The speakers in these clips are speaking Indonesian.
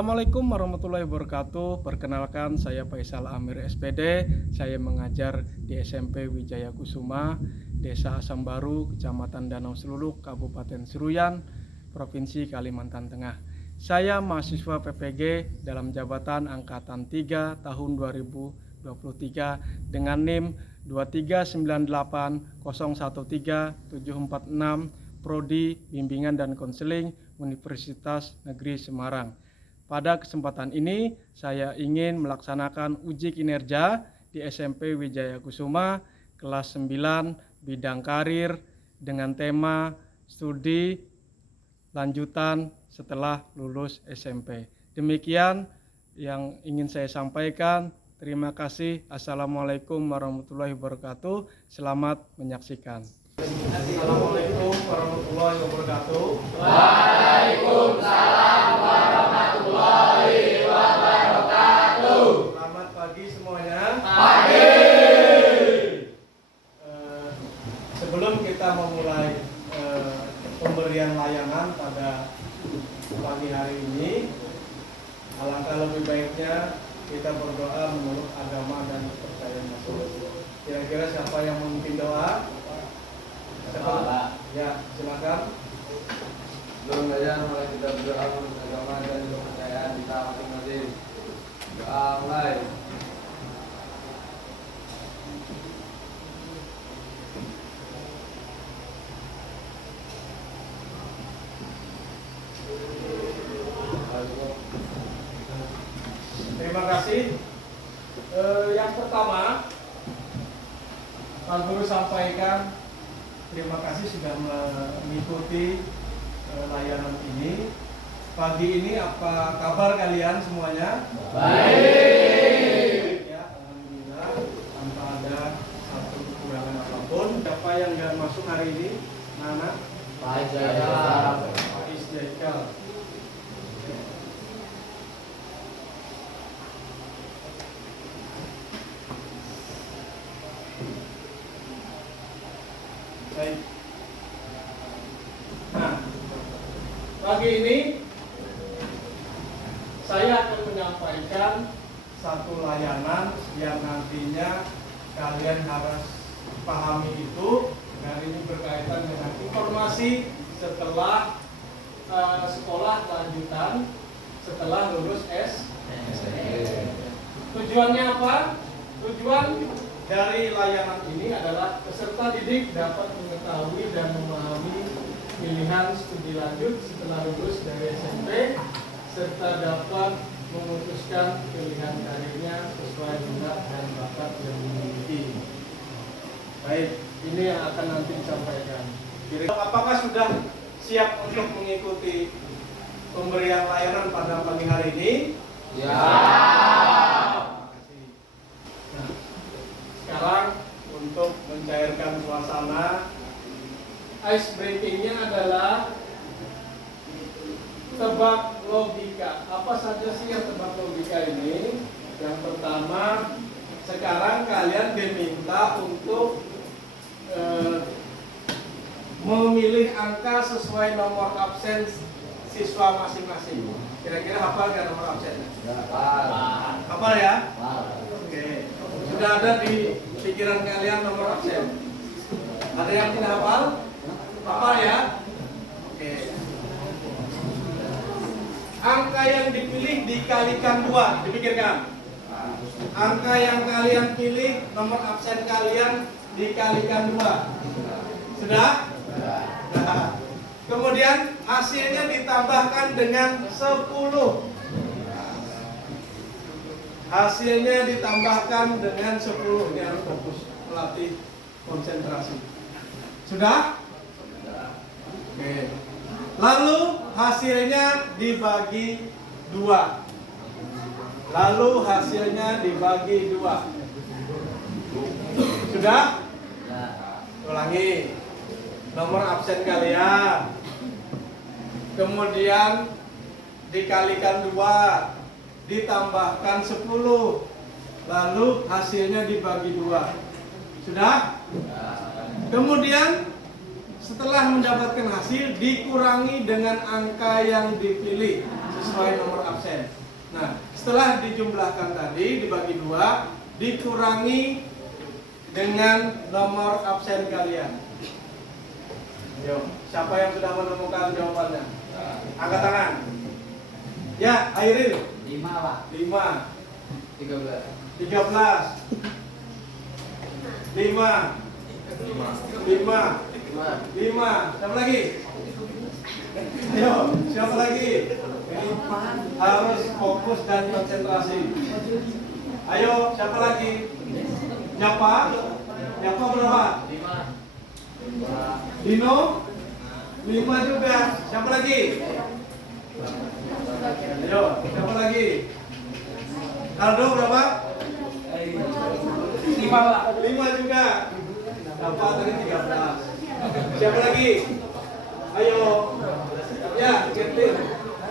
Assalamualaikum warahmatullahi wabarakatuh. Perkenalkan, saya Faisal Amir SPD. Saya mengajar di SMP Wijaya Kusuma, Desa Asam Baru, Kecamatan Danau Seluluk, Kabupaten Seruyan, Provinsi Kalimantan Tengah. Saya mahasiswa PPG dalam jabatan Angkatan 3 tahun 2023 dengan NIM 23980137446, Prodi Bimbingan dan Konseling Universitas Negeri Semarang. Pada kesempatan ini, saya ingin melaksanakan uji kinerja di SMP Wijaya Kusuma kelas 9 bidang karir dengan tema studi lanjutan setelah lulus SMP. Demikian yang ingin saya sampaikan. Terima kasih. Assalamualaikum warahmatullahi wabarakatuh. Selamat menyaksikan. Assalamualaikum warahmatullahi wabarakatuh. Waalaikumsalam warahmatullahi wabarakatuh. Selamat pagi semuanya. Pagi. Sebelum kita memulai pemberian layanan pada pagi hari ini, alangkah lebih baiknya kita berdoa menurut agama dan kepercayaan masing-masing. Kira-kira siapa yang memimpin doa? Siapa? Ya, silakan. Sebelum belajar, mulai kita berdoa menurut agama dan kepercayaan kita masing-masing. Doa mulai. Terima kasih. Yang pertama, Pak Guru sampaikan terima kasih sudah mengikuti layanan ini. Pagi ini apa kabar kalian semuanya? Baik. Ya, alhamdulillah tanpa ada satu kekurangan apapun. Siapa yang nggak masuk hari ini? Nana? Baik saya. Pak Isjaikal. Baik. Nah, pagi ini saya akan menyampaikan satu layanan yang nantinya kalian harus pahami itu. Dan ini berkaitan dengan informasi setelah sekolah lanjutan setelah lulus SMP. Tujuannya apa? Tujuan dari layanan ini adalah peserta didik dapat mengetahui dan memahami pilihan studi lanjut setelah lulus dari SMP, serta dapat memutuskan pilihan karirnya sesuai minat dan bakat yang dimiliki. Baik, ini yang akan nanti disampaikan. Apakah sudah siap untuk mengikuti pemberian layanan pada pagi hari ini? Ya. Sekarang untuk mencairkan suasana, ice breakingnya adalah tebak logika. Apa saja sih yang tebak logika ini? Yang pertama, sekarang kalian diminta untuk memilih angka sesuai nomor absen siswa masing-masing. Kira-kira hafal nggak nomor absennya? Hafal ya? Oke. Sudah ada di pikiran kalian nomor absen? Ada yang tidak hafal? Hafal ya? Oke. Angka yang dipilih dikalikan 2, dipikirkan. Angka yang kalian pilih, nomor absen kalian dikalikan 2. Sudah? Nah, kemudian hasilnya ditambahkan dengan 10. Hasilnya ditambahkan dengan 10. Ini harus fokus, melatih konsentrasi. Sudah? Oke. Lalu hasilnya dibagi 2. Lalu hasilnya dibagi 2. Sudah? Ulangi. Nomor absen kalian. Kemudian dikalikan 2. Ditambahkan 10. Lalu hasilnya dibagi 2. Sudah? Kemudian setelah mendapatkan hasil dikurangi dengan angka yang dipilih sesuai nomor absen. Nah, setelah dijumlahkan tadi dibagi 2, dikurangi dengan nomor absen kalian. Yo, siapa yang sudah menemukan jawabannya? Angkat tangan. Ya, Airil. 5 Pak. 5, 13. 13, 5, 5. Siapa lagi? Ayo, siapa lagi? Harus fokus dan konsentrasi. Ayo, siapa lagi? Nyapa? Nyapa berapa? 5. Dino? 5 juga. Siapa lagi? Ayo, siapa lagi? Aldo berapa? 5 Pak. 5 juga. Dapat tadi 13. Siapa lagi? Ayo. Ya, Ketin.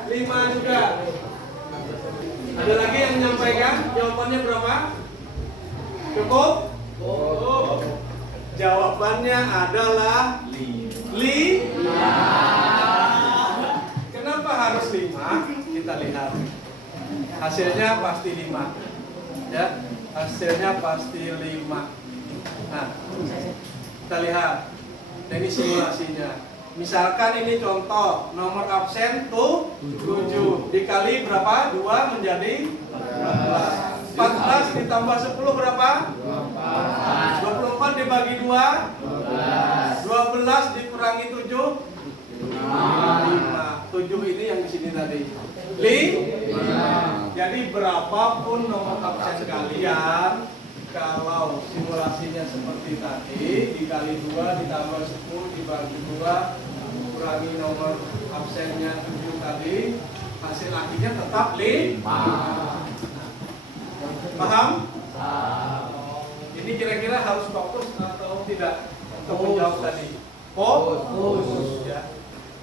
5 juga. Ada lagi yang menyampaikan jawabannya berapa? Cukup? Oh. Jawabannya adalah 5. Kenapa harus 5? Kita lihat. Hasilnya pasti 5. Ya, hasilnya pasti 5. Nah, kita lihat. Nah, ini simulasinya. Misalkan ini contoh, nomor absen tuh 7 dikali berapa? 2 menjadi 14. 14 ditambah 10 berapa? 24 dibagi 2 12 dikurangi 7 5. 7 ini yang di sini tadi 5. Jadi berapapun nomor absen kalian, kalau simulasinya seperti tadi, dikali 2 ditambah 10 dibagi 2 kurangi nomor absennya 7 tadi, hasil akhirnya tetap 5. Paham? Ini kira-kira harus fokus atau tidak untuk menjawab tadi? Fokus. Ya.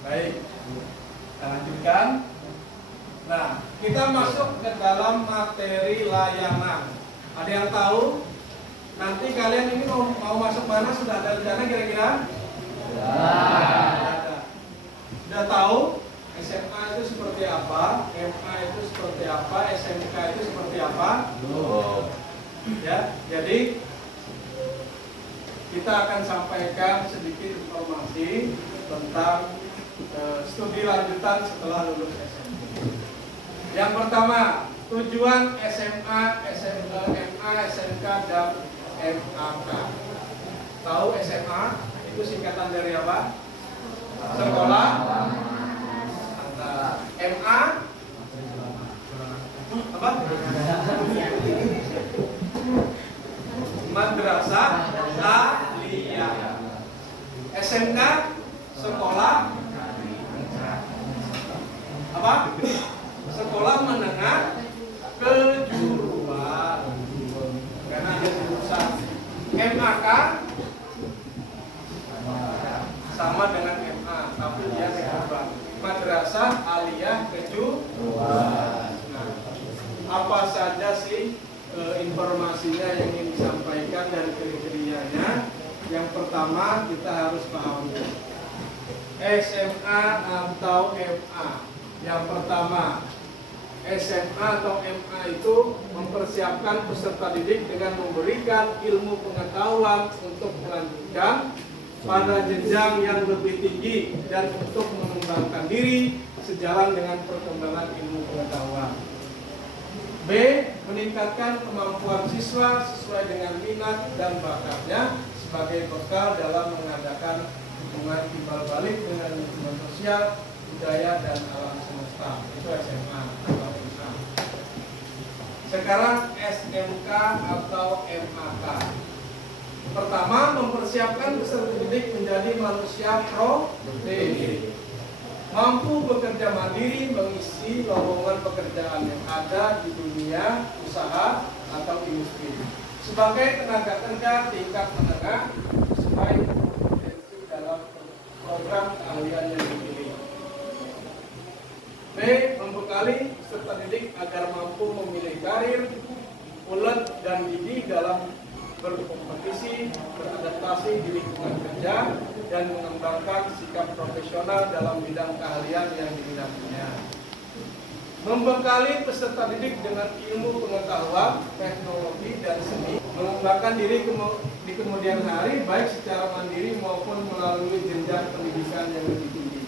Baik. Kita lanjutkan. Nah, kita masuk ke dalam materi layanan. Ada yang tahu? Nanti kalian ini mau masuk mana? Sudah ada rencana kira-kira? Ada. Sudah tahu SMA itu seperti apa, MA itu seperti apa, SMK itu seperti apa? Ya, jadi kita akan sampaikan sedikit informasi tentang studi lanjutan setelah lulus SMA. Yang pertama, tujuan SMA, MA, SMK, dan MAK. Tahu SMA itu singkatan dari apa? Sekolah. MA apa? Madrasah Aliyah. SMK sekolah apa? Sekolah menengah kejuruan. Karena ada jurusan. MAK sama dengan MA, tapi dia kejuruan. Madrasah Aliyah kejuruan. Nah, apa saja sih informasinya yang ingin disampaikan dan kriteриanya? Yang pertama kita harus pahami SMA atau MA. Yang pertama, SMA atau MA itu mempersiapkan peserta didik dengan memberikan ilmu pengetahuan untuk melanjutkan pada jenjang yang lebih tinggi dan untuk mengembangkan diri sejalan dengan perkembangan ilmu pengetahuan. B. Meningkatkan kemampuan siswa sesuai dengan minat dan bakatnya sebagai bekal dalam mengadakan hubungan timbal balik dengan lingkungan sosial, budaya, dan alam semesta. Itu SMA atau MA. Sekarang SMK atau MAK. Pertama, mempersiapkan peserta didik menjadi manusia produktif, mampu bekerja mandiri, mengisi lowongan pekerjaan yang ada di dunia usaha atau industri sebagai tenaga kerja tingkat menengah sesuai kompetensi dalam program keahlian yang dipilih. B. Membekali peserta didik agar mampu memilih karir, ulet dan gigih dalam berkompetisi, beradaptasi di lingkungan kerja, dan mengembangkan sikap profesional dalam bidang keahlian yang diminakinya. Membekali peserta didik dengan ilmu pengetahuan, teknologi, dan seni, mengembangkan diri di kemudian hari baik secara mandiri maupun melalui jenjang pendidikan yang lebih tinggi.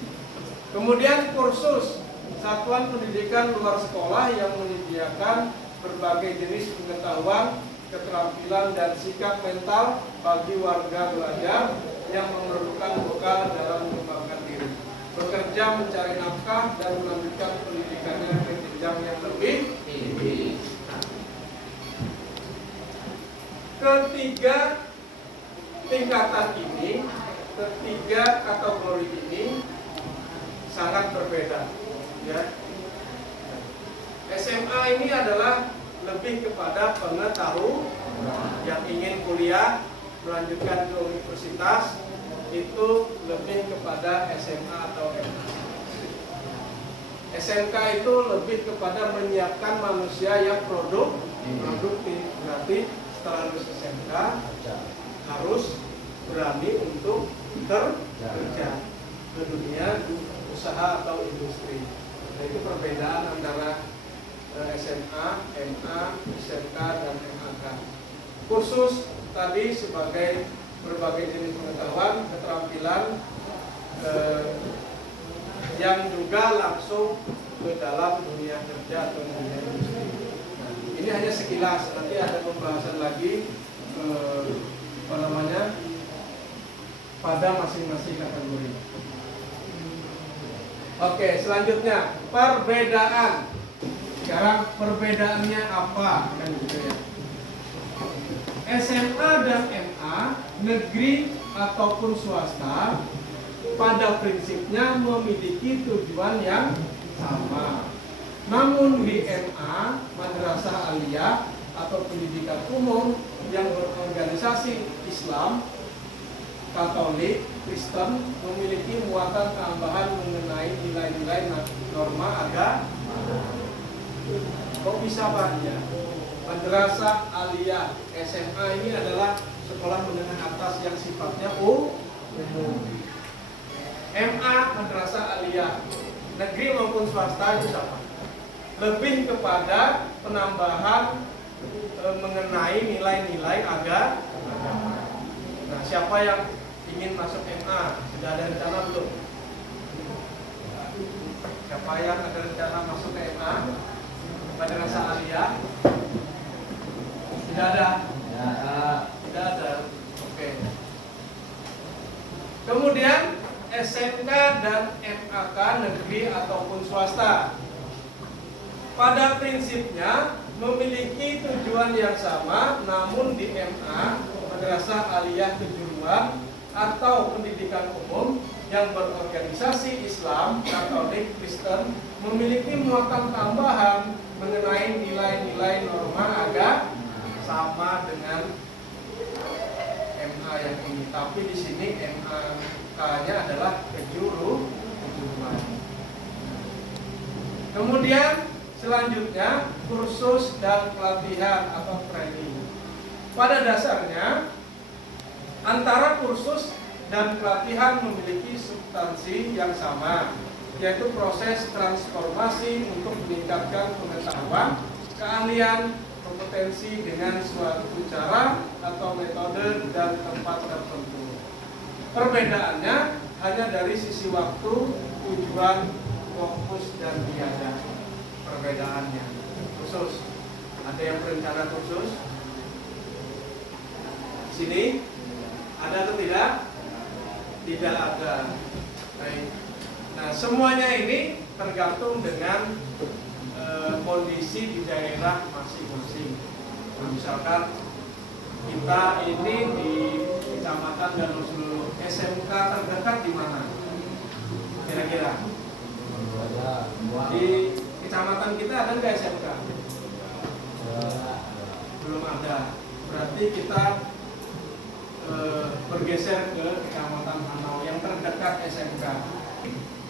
Kemudian kursus satuan pendidikan luar sekolah yang menyediakan berbagai jenis pengetahuan, keterampilan, dan sikap mental bagi warga belajar yang memerlukan bekal dalam mengembangkan diri, bekerja mencari nafkah, dan melanjutkan pendidikannya ke jenjang yang lebih tinggi. Ketiga tingkatan ini, ketiga kategori ini sangat berbeda. Ya. SMA ini adalah lebih kepada pengetahuan yang ingin kuliah melanjutkan ke universitas, itu lebih kepada SMA atau MA. SMK itu lebih kepada menyiapkan manusia yang produktif. Berarti setelah lulus SMK harus berani untuk bekerja ke dunia usaha atau industri. Nah, itu perbedaan antara SMA, MA, SMK, dan MAK. Kursus tadi sebagai berbagai jenis pengetahuan, keterampilan yang juga langsung ke dalam dunia kerja atau dunia industri. Nah, ini hanya sekilas, nanti ada pembahasan lagi pada masing-masing kategori. Oke, selanjutnya perbedaan. Sekarang perbedaannya apa? Kan gitu ya. SMA dan MA, negeri ataupun swasta, pada prinsipnya memiliki tujuan yang sama. Namun di MA, madrasah aliyah atau pendidikan umum yang berorganisasi Islam, Katolik, Kristen, memiliki muatan tambahan mengenai nilai-nilai norma agama. Kok bisa banyak? Madrasah aliyah SMA ini adalah sekolah menengah atas yang sifatnya umum. MA madrasah aliyah negeri maupun swasta itu sama. Lebih kepada penambahan mengenai nilai-nilai agama. Nah, siapa yang ingin masuk MA? Sudah ada rencana belum? Siapa yang ada rencana masuk ke MA? Madrasah aliyah? Tidak ada. Tidak ada. Oke. Kemudian SMK dan MAK negeri ataupun swasta, pada prinsipnya memiliki tujuan yang sama, namun di MA madrasah aliyah kejuruan atau pendidikan umum yang berorganisasi Islam, Katolik, Kristen memiliki muatan tambahan mengenai nilai-nilai norma agama sama dengan MA yang ini, tapi di sini MA-nya adalah kejuruan. Kemudian selanjutnya kursus dan pelatihan atau training. Pada dasarnya antara kursus dan pelatihan memiliki substansi yang sama, yaitu proses transformasi untuk meningkatkan pengetahuan, keahlian, kompetensi dengan suatu cara atau metode dan tempat tertentu. Perbedaannya hanya dari sisi waktu, tujuan, fokus, dan biaya. Perbedaannya khusus. Ada yang berencana khusus? Sini ada atau tidak? Tidak ada. Baik. Nah, semuanya ini tergantung dengan kondisi di daerah masing-masing. Nah, misalkan kita ini di Kecamatan Danau, SMK terdekat di mana? Kira-kira? Di kecamatan kita ada nggak SMK? Belum ada. Berarti kita bergeser ke Kecamatan Hanau yang terdekat SMK.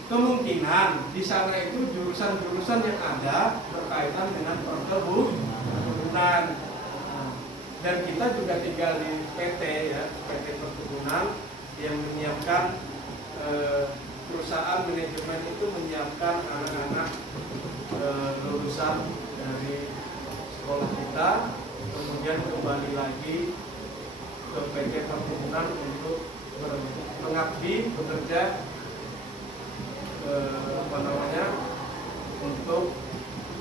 Kemungkinan di sana itu jurusan-jurusan yang ada berkaitan dengan perkebunan. Dan kita juga tinggal di PT ya, PT Perkebunan. yang menyiapkan perusahaan manajemen itu menyiapkan anak-anak lulusan dari sekolah kita, kemudian kembali lagi ke PT Perkebunan untuk mengabdi bekerja untuk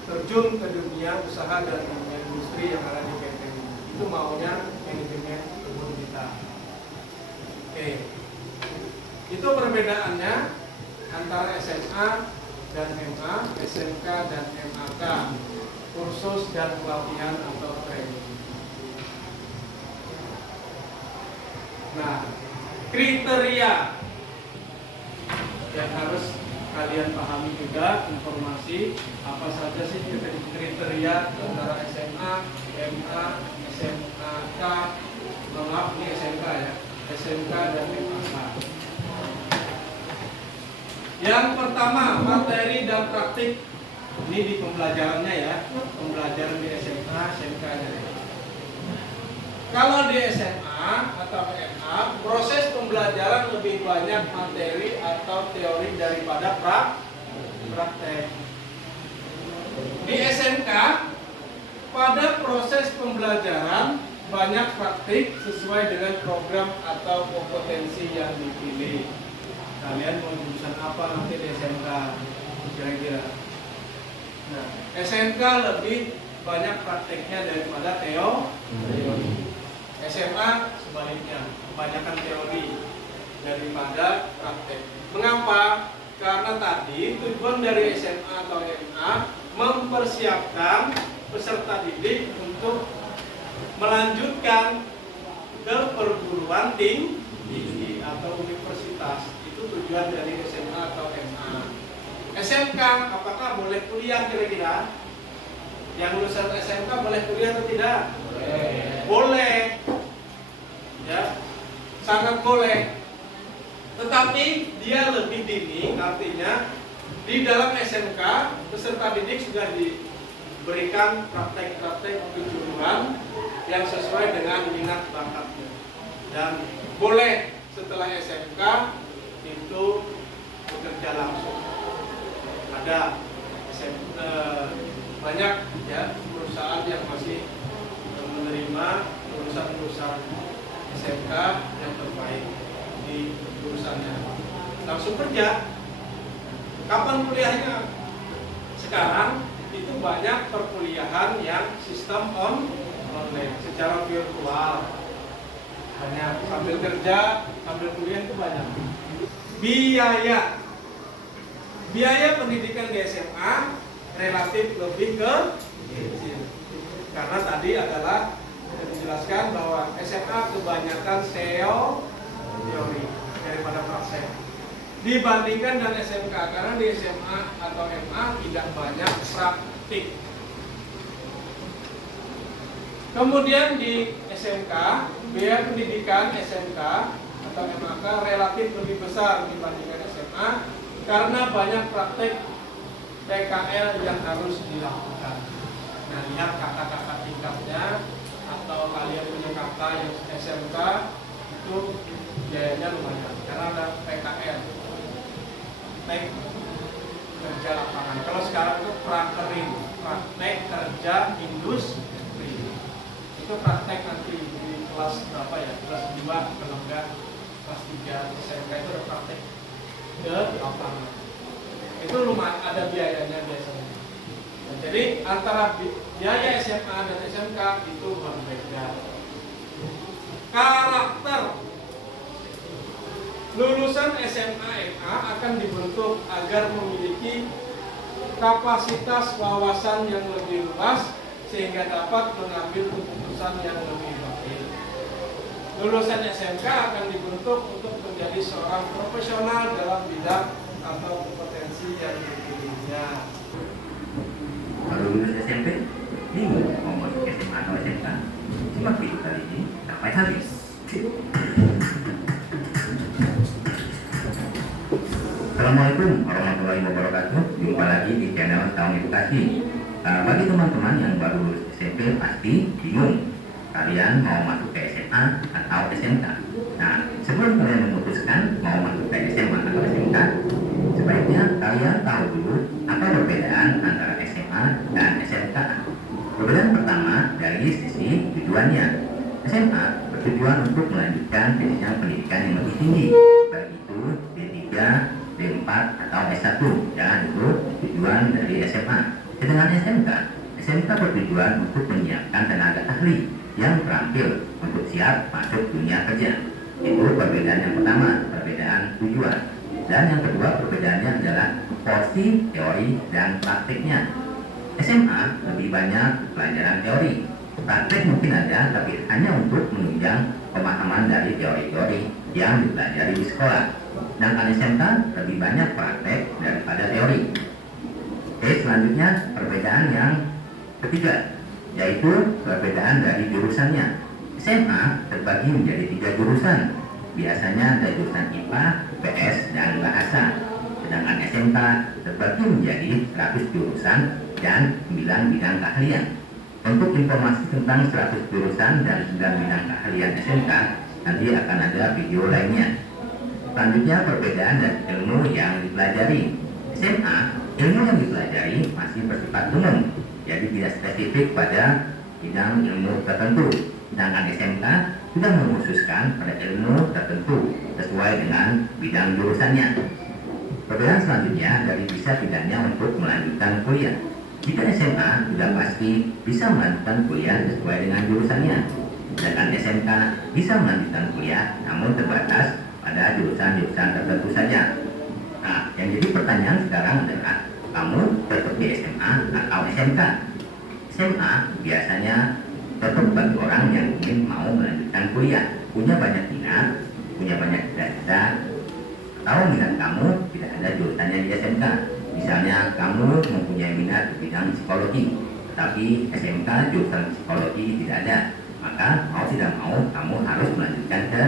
terjun ke dunia usaha dan dunia industri yang ada di PT ini. Itu maunya manajemen kebun kita. Oke. Itu perbedaannya antara SMA dan MA, SMK dan MAK, kursus dan pelatihan atau training. Nah, kriteria yang harus kalian pahami juga, informasi apa saja sih kriteria antara SMA, MA, SMK, maaf ini SMK ya, SMK dan MAK. Yang pertama, materi dan praktik. Ini di pembelajarannya ya, pembelajaran di SMA, SMK nya. Kalau di SMA atau MA, proses pembelajaran lebih banyak materi atau teori daripada praktek. Di SMK, pada proses pembelajaran banyak praktik sesuai dengan program atau kompetensi yang dipilih. Kalian mau jurusan apa nanti di SMK kira-kira? Nah, SMK lebih banyak prakteknya daripada teori. SMA sebaliknya, kebanyakan teori daripada praktek. Mengapa? Karena tadi tujuan dari SMA atau MA mempersiapkan peserta didik untuk melanjutkan ke perguruan tinggi atau universitas. Itu tujuan dari SMA atau MA. SMK, apakah boleh kuliah kira-kira? Yang lulusan SMK boleh kuliah atau tidak? Boleh. Ya, sangat boleh. Tetapi dia lebih dini, artinya di dalam SMK peserta didik sudah diberikan praktek-praktek kejuruan yang sesuai dengan minat bakatnya. Dan boleh setelah SMK itu bekerja langsung. Ada banyak ya perusahaan yang masih menerima lulusan-lulusan SMK yang terbaik di jurusannya langsung kerja. Kapan kuliahnya? Sekarang itu banyak perkuliahan yang sistem online secara virtual, hanya sambil kerja sambil kuliah itu banyak. Biaya pendidikan di SMA relatif lebih kecil karena tadi adalah dijelaskan bahwa SMA kebanyakan teori daripada praktek dibandingkan dengan SMK, karena di SMA atau MA tidak banyak praktik. Kemudian di SMK biaya pendidikan SMK atau MAK relatif lebih besar dibandingkan SMA karena banyak praktek PKL yang harus dilakukan. Nah, lihat kakak-kakak tingkatnya atau kalian punya kakak yang SMK itu biayanya lumayan karena ada PKL, praktek kerja lapangan. Kalau sekarang itu prakterin, praktek kerja industri. Itu praktek nanti di kelas berapa ya? Kelas 2 kalau enggak kelas 3 SMK itu ada praktek ke lapangan. Itu lumayan ada biayanya biasanya. Nah, jadi antara biaya SMA dan SMK itu berbeda. Karakter lulusan SMA MA akan dibentuk agar memiliki kapasitas wawasan yang lebih luas sehingga dapat mengambil keputusan yang lebih baik. Lulusan SMK akan dibentuk untuk menjadi seorang profesional dalam bidang atau kompetensi yang dipilihnya. Baru lulus SMP, bingung mau masuk SMA atau SMK. Cuma video kali ini sampai habis. Assalamualaikum warahmatullahi wabarakatuh. Jumpa lagi di channel Tahun Edukasi. Bagi teman-teman yang baru lulus SMP pasti bingung kalian mau masuk ke SMA atau SMK. Nah, sebelum kalian memutuskan memutuskan mau masuk ke SMA atau SMK, sebaiknya kalian tahu dulu apa perbedaan antara SMA dan SMK. Perbedaan pertama dari sisi tujuannya. SMA bertujuan untuk melanjutkan jenjang pendidikan yang lebih tinggi, baik itu D3, D4 atau S1. Dan itu tujuan dari SMA. Sedangkan SMK bertujuan untuk menyiapkan tenaga ahli yang terampil untuk siap masuk dunia kerja. Itu perbedaan yang pertama, perbedaan tujuan. Dan yang kedua perbedaannya adalah porsi teori dan praktiknya. SMA lebih banyak pelajaran teori. Praktik mungkin ada, tapi hanya untuk menunjang pemahaman dari teori-teori yang dipelajari di sekolah. Sedangkan SMK lebih banyak praktek daripada teori. Oke, selanjutnya perbedaan yang ketiga, yaitu perbedaan dari jurusannya. SMA terbagi menjadi 3 jurusan. Biasanya ada jurusan IPA, PS, dan bahasa. Sedangkan SMK terbagi menjadi 100 jurusan dan 9 bidang keahlian. Untuk informasi tentang 100 jurusan dan 9 bidang keahlian SMK, nanti akan ada video lainnya. Selanjutnya perbedaan dan ilmu yang dipelajari. SMA, ilmu yang dipelajari masih bersifat umum, jadi tidak spesifik pada bidang ilmu tertentu. Sedangkan SMK sudah mengkhususkan pada ilmu tertentu sesuai dengan bidang jurusannya. Perbedaan selanjutnya dari bisa tidaknya untuk melanjutkan kuliah. Jika SMA sudah pasti bisa melanjutkan kuliah sesuai dengan jurusannya. Sedangkan SMK bisa melanjutkan kuliah namun terbatas pada jurusan-jurusan tertentu saja. Nah, yang jadi pertanyaan sekarang adalah kamu tetap di SMA atau SMK? SMA biasanya tetap bagi orang yang ingin mau melanjutkan kuliah, punya banyak minat, punya banyak cita-cita, atau minat kamu tidak ada jurusannya di SMK. Misalnya kamu mempunyai minat di bidang psikologi, tapi SMK jurusan psikologi tidak ada, maka mau tidak mau kamu harus melanjutkan ke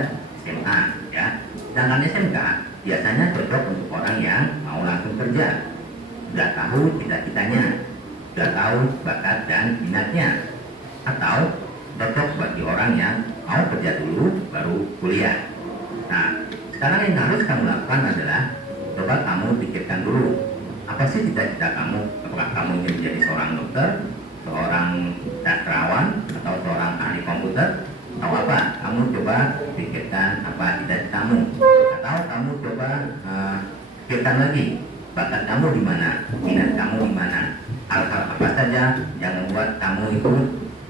SMA, ya. Sedangkan SMK biasanya cocok untuk orang yang mau langsung kerja, sudah tahu cita-citanya, sudah tahu bakat dan minatnya, atau cocok bagi orang yang mau kerja dulu baru kuliah. Nah, sekarang yang harus kamu lakukan adalah coba kamu pikirkan dulu, apa sih cita-cita kamu? Apakah kamu ingin menjadi seorang dokter, seorang sastrawan, atau seorang ahli komputer, atau apa? Kamu coba pikirkan apa cita-citamu, atau kamu coba pikirkan lagi bakat kamu di mana, minat kamu di mana, hal-hal apa saja yang membuat kamu itu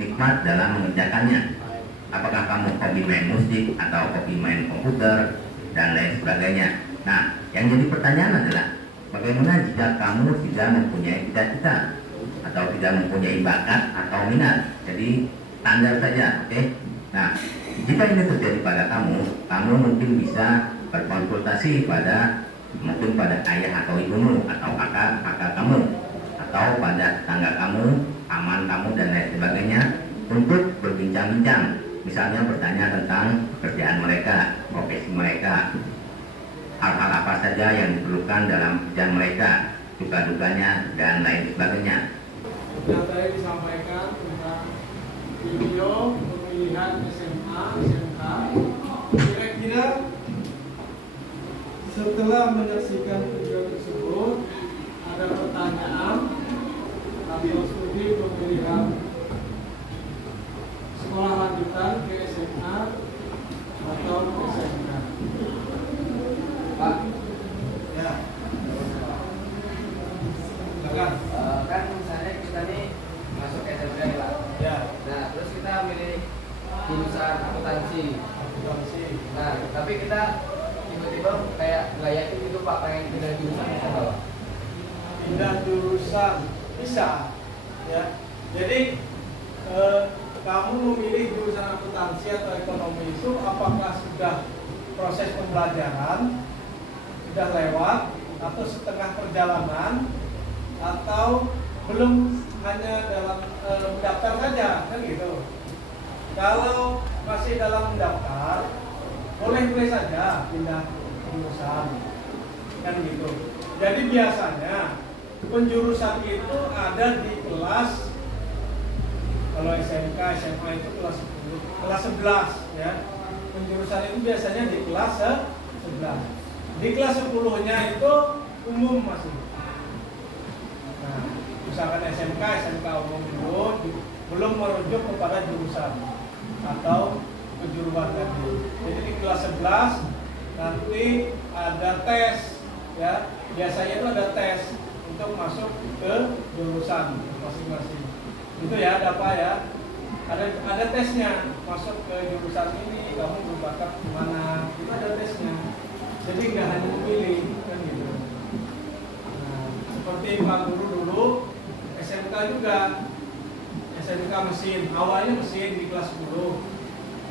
nikmat dalam mengerjakannya. Apakah kamu hobi main musik atau hobi main komputer dan lain sebagainya. Nah, yang jadi pertanyaan adalah bagaimana jika kamu tidak mempunyai cita-cita atau tidak mempunyai bakat atau minat? Jadi standar saja, oke? Nah, jika ini terjadi pada kamu mungkin bisa berkonsultasi mungkin pada ayah atau ibumu atau kakak kamu atau pada tetangga kamu, paman kamu dan lain sebagainya untuk berbincang-bincang. Misalnya bertanya tentang pekerjaan mereka, profesi mereka, hal-hal apa saja yang diperlukan dalam pekerjaan mereka, duga-duganya dan lain sebagainya. Yang tadi disampaikan tentang video pemilihan SMA, SMK. Kira-kira setelah menyaksikan video tersebut ada pertanyaan atau studi pemilihan sekolah lanjutan ke SMA atau ke SMK? Pak, Ya. Silakan. kan misalnya kita nih masuk SMK nih Pak. Ya. Nah, terus kita milih jurusan akuntansi. Akuntansi. Nah, tapi kita tiba-tiba kayak nggak yakin gitu Pak, pengen pindah jurusan bisa nggak Pak? Pindah jurusan bisa, ya. Jadi kamu memilih jurusan akuntansi atau ekonomi itu apakah sudah proses pembelajaran sudah lewat atau setengah perjalanan atau belum, hanya dalam mendaftar saja, kan gitu. Kalau masih dalam mendaftar, boleh saja pindah jurusan, kan gitu. Jadi biasanya penjurusan itu ada di kelas, kalau SMK, SMA itu kelas 10, kelas 11 ya. Penjurusan itu biasanya di kelas 11. 11. Di kelas 10-nya itu umum masih. Nah, misalkan SMK umum dulu, belum merujuk kepada jurusan atau kejuruan tadi. Jadi di kelas 11 nanti ada tes, ya. Biasanya itu ada tes untuk masuk ke jurusan masing-masing. Itu ya, ada apa ya? Ada tesnya, masuk ke jurusan ini, kamu berbakat kemana, itu ada tesnya. Jadi nggak hanya memilih, kan gitu. Nah, seperti Pak Guru dulu, SMK juga, SMK mesin, awalnya mesin di kelas 10.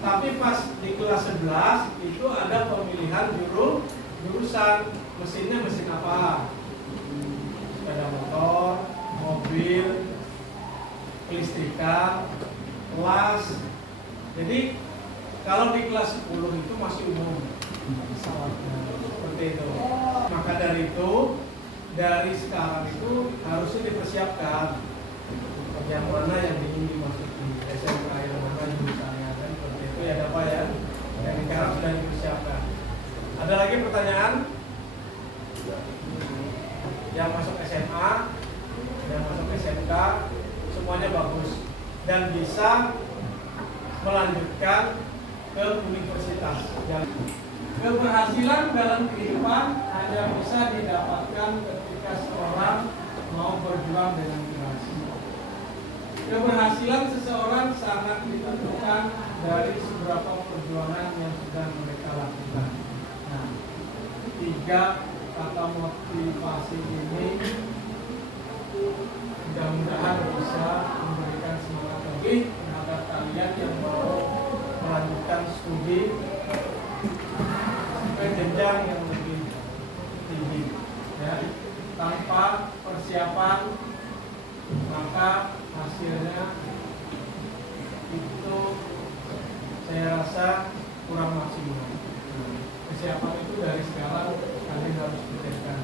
Tapi pas di kelas 11 itu ada pemilihan jurusan, mesinnya mesin apa? Sepeda motor, mobil, kelistrikan, kelas. Jadi kalau di kelas 10 itu masih umum pesawatnya, seperti itu. Maka dari itu, dari sekarang itu harusnya dipersiapkan yang mana yang ingin dimasuki, SMK yang mana jurusannya, kan seperti itu ya, apa ya? Yang sekarang sudah dipersiapkan. Ada lagi pertanyaan? Yang masuk SMA, yang masuk SMK, semuanya bagus dan bisa melanjutkan ke universitas. Keberhasilan dalam kehidupan hanya bisa didapatkan ketika seorang mau berjuang dengan keras. Keberhasilan seseorang sangat ditentukan dari seberapa perjuangan yang sudah mereka lakukan. Nah, 3 kata motivasi ini mudah-mudahan bisa memberikan semangat lebih terhadap kalian yang mau melanjutkan studi ke jenjang yang lebih tinggi, ya. Tanpa persiapan maka hasilnya itu saya rasa kurang maksimal. Persiapan itu dari sekarang kalian harus pikirkan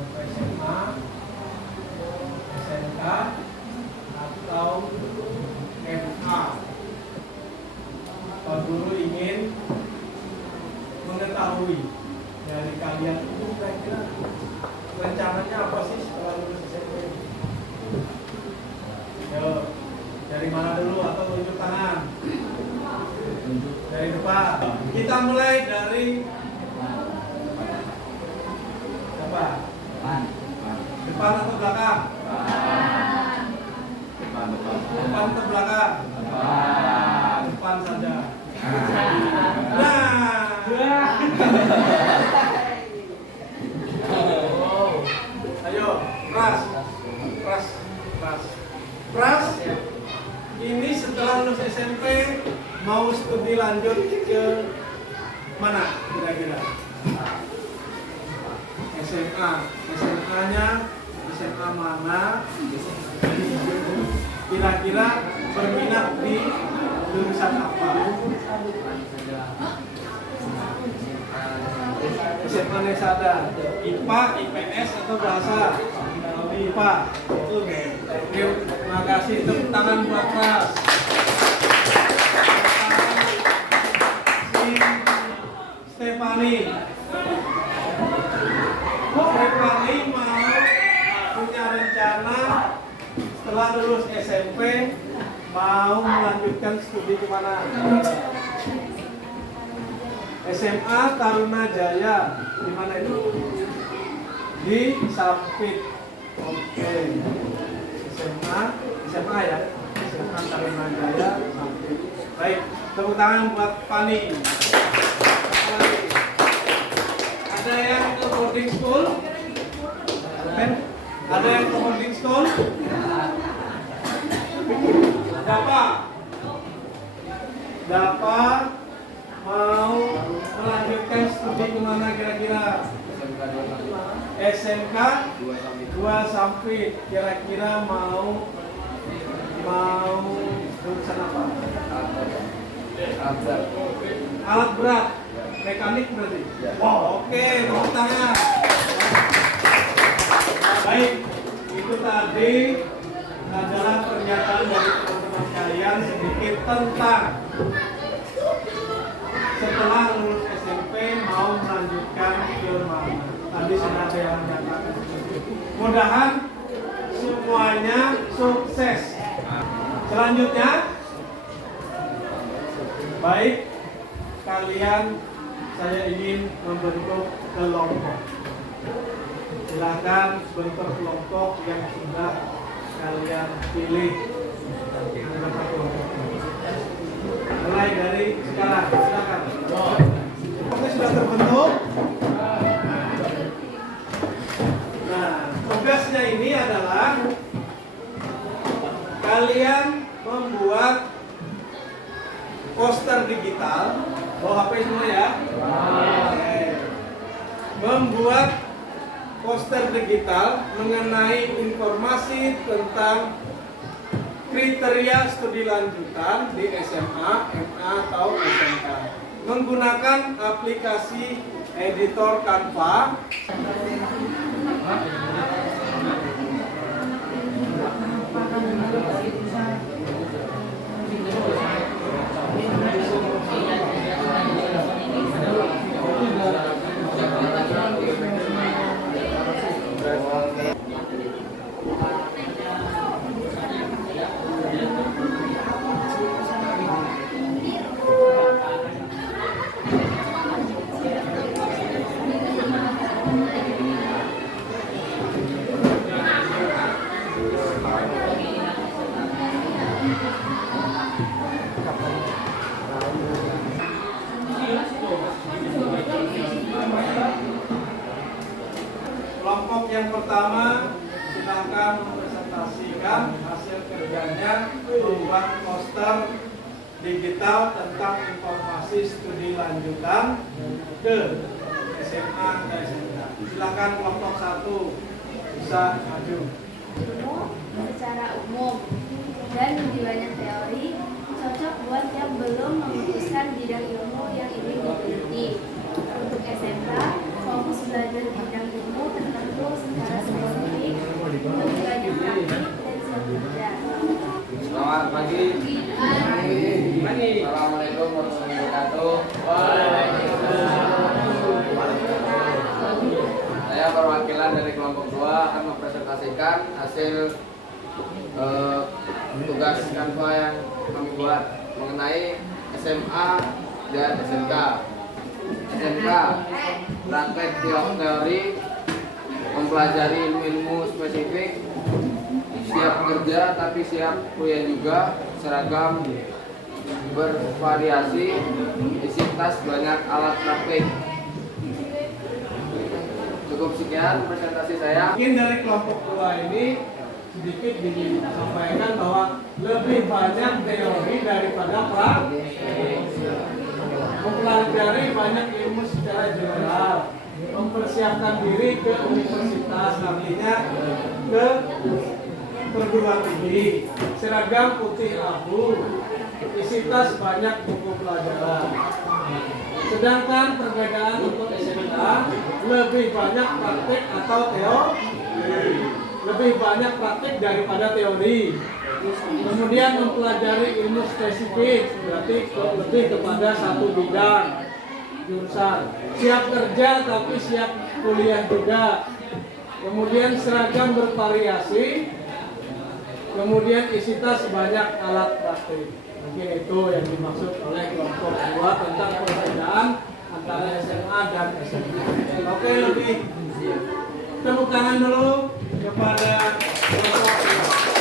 untuk SMA, SMK atau FA. Pak Guru ingin mengetahui dari kalian itu kira-kira rencananya apa sih setelah lulus SMP? Yo, dari mana dulu atau tunjuk tangan? Dari depan. Kita mulai dari apa? Depan atau belakang? Depan atau belakang? Depan saja. Nah. Oh. Ayo, Pras. Ini setelah lulus SMP mau studi lanjut ke mana kira-kira? SMA-nya SMA mana? Kira-kira berminat di jurusan apa? SMA Nesada, IPA, IPS atau bahasa? IPA. Terima kasih, tepuk tangan buat Pras. Stefani mau punya rencana setelah lulus SMP mau melanjutkan studi kemana? SMA Taruna Jaya, di mana itu? Di Sampit. Oke. SMA ya. SMA Taruna Jaya, Sampit. Baik, tepuk tangan buat Pani. Ada yang ke boarding school? Ada yang ke boarding school? Dapat mau melanjutkan studi kemana kira-kira? SMK 2 Sampit. Kira-kira mau jurusan apa? Alat berat, mekanik berarti. Oh, oke, tepuk tangan. Baik, itu tadi adalah pernyataan dari teman-teman kalian sedikit tentang setelah lulus SMP mau melanjutkan sudah ada yang menyatakan. Mudahan semuanya sukses. Selanjutnya, baik kalian, saya ingin membentuk kelompok. Silakan bentuk kelompok yang sudah kalian pilih. Mulai dari sekarang, silakan. Oke, sudah terbentuk. Nah, tugasnya ini adalah kalian membuat poster digital. Bawa HP semua ya. Oke. Membuat poster digital mengenai informasi tentang kriteria studi lanjutan di SMA, MA, atau SMK menggunakan aplikasi editor Canva. Kelompok yang pertama, silakan mempresentasikan hasil kerjanya membuat poster digital tentang informasi studi lanjutan ke SMA dan SMK. Silakan kelompok 1 bisa maju. Secara umum dan lebih banyak teori cocok buat yang belum memutuskan bidang ilmu yang ingin digeluti. Untuk SMK, fokus belajar bidang ilmu tertentu secara spesifik, lebih banyak praktik dan siap kerja. Selamat pagi. Assalamualaikum warahmatullahi wabarakatuh. Saya perwakilan dari kelompok 2 akan mempresentasikan hasil tugas Canva yang kami buat mengenai SMA dan SMK. SMK praktek teori, mempelajari ilmu-ilmu spesifik, siap kerja tapi siap kuliah juga, seragam bervariasi, isi tas banyak alat praktik. Cukup sekian presentasi saya. Mungkin dari kelompok 2 ini sedikit disampaikan bahwa lebih banyak teori daripada praktik. Mempelajari banyak ilmu secara general, mempersiapkan diri ke universitas, artinya ke perguruan tinggi, seragam putih abu, isi tas banyak buku pelajaran. Sedangkan perbedaan untuk SMK lebih banyak praktik atau teori, lebih banyak praktik daripada teori. Kemudian mempelajari ilmu spesifik, berarti lebih kepada satu bidang jurusan. Siap kerja tapi siap kuliah juga. Kemudian seragam bervariasi. Kemudian isi tas banyak alat praktik. Mungkin itu yang dimaksud oleh kelompok 2 tentang perbedaan antara SMA dan SMK. Oke, lebih tepuk tangan dulu kepada kelompok 2.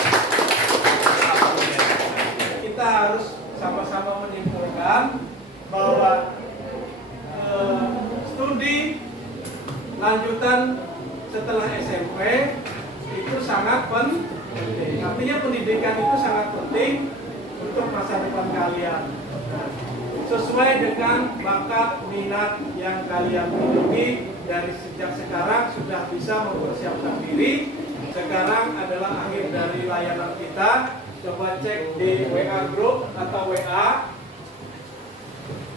Kita harus sama-sama menyimpulkan bahwa studi lanjutan setelah SMP itu sangat penting. Artinya pendidikan itu sangat penting untuk masa depan kalian. Nah, sesuai dengan bakat minat yang kalian miliki dari sejak sekarang sudah bisa mempersiapkan diri. Sekarang adalah akhir dari layanan kita. Coba cek di WA group atau WA.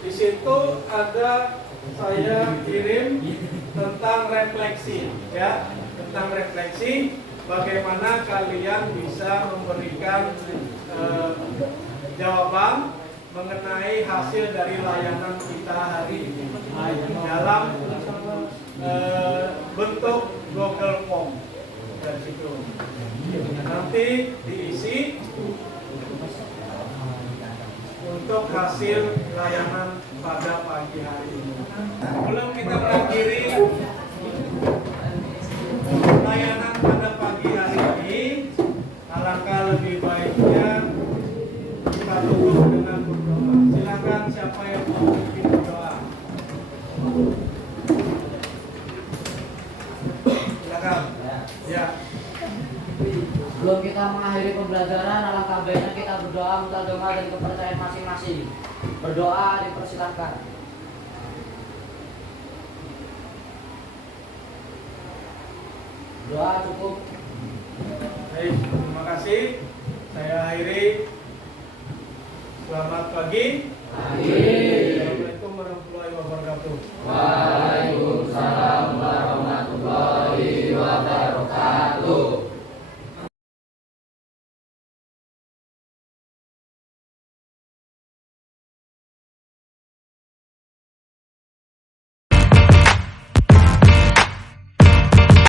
Di situ ada saya kirim tentang refleksi, ya, tentang refleksi. Bagaimana kalian bisa memberikan jawaban mengenai hasil dari layanan kita hari ini dalam bentuk Google Form dan situ. Nanti diisi untuk hasil layanan pada pagi hari ini. Sebelum kita mengakhiri layanan pada pagi hari ini, alangkah lebih baiknya kita tutup dengan berdoa. Silakan siapa yang mau memimpin berdoa. Silakan. Ya. Sebelum kita mengakhiri pembelajaran, alangkah baiknya kita berdoa minta agama dan kepercayaan masing-masing. Berdoa dipersilakan. Doa cukup. Baik, terima kasih. Saya akhiri. Selamat pagi. Assalamualaikum warahmatullahi wabarakatuh. Waalaikumsalam.